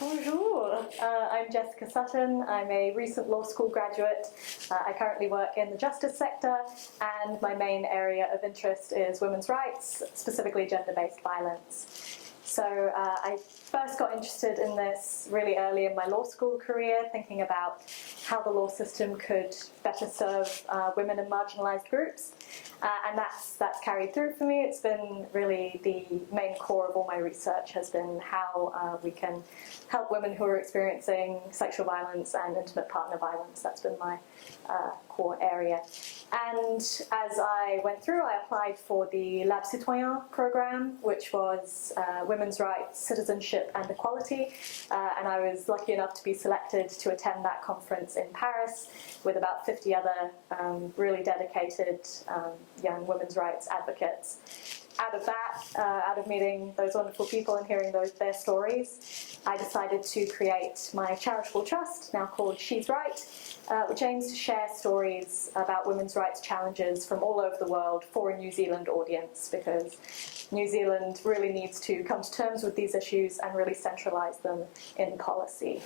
Bonjour, I'm Jessica Sutton. I'm a recent law school graduate. I currently work in the justice sector, and my main area of interest is women's rights, specifically gender-based violence. So I first got interested in this really early in my law school career, thinking about how the law system could better serve women and marginalised groups. And that's carried through for me. It's been really the main core of all my research has been how we can help women who are experiencing sexual violence and intimate partner violence. That's been my core area. And as I went through, I applied for the Lab Citoyen program, which was women's rights, citizenship and equality. And I was lucky enough to be selected to attend that conference in Paris with about 50 other really dedicated young women's rights advocates. Out of that, out of meeting those wonderful people and hearing their stories, I decided to create my charitable trust, now called She's Right, which aims to share stories about women's rights challenges from all over the world for a New Zealand audience, because New Zealand really needs to come to terms with these issues and really centralise them in policy.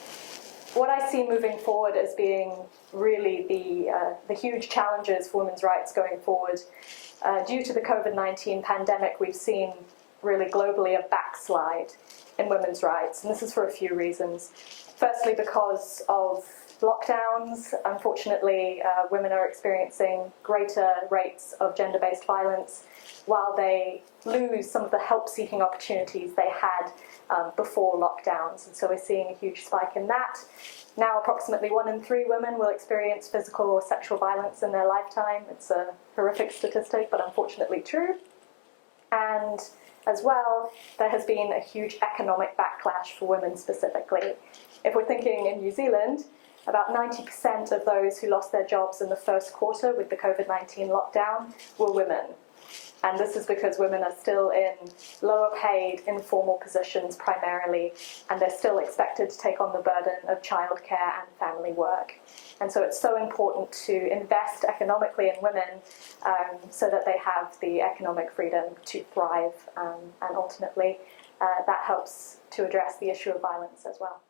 What I see moving forward as being really the huge challenges for women's rights going forward. Due to the COVID-19 pandemic, we've seen really globally a backslide in women's rights, and this is for a few reasons. Firstly, because of lockdowns, unfortunately, women are experiencing greater rates of gender-based violence while they lose some of the help-seeking opportunities they had before lockdowns, and so we're seeing a huge spike in that. Now approximately 1 in 3 women will experience physical or sexual violence in their lifetime. It's a horrific statistic, but unfortunately true. And as well, there has been a huge economic backlash for women specifically. If we're thinking in New Zealand, about 90% of those who lost their jobs in the first quarter with the COVID-19 lockdown were women. And this is because women are still in lower paid, informal positions primarily, and they're still expected to take on the burden of childcare and family work. And so it's so important to invest economically in women so that they have the economic freedom to thrive, and ultimately that helps to address the issue of violence as well.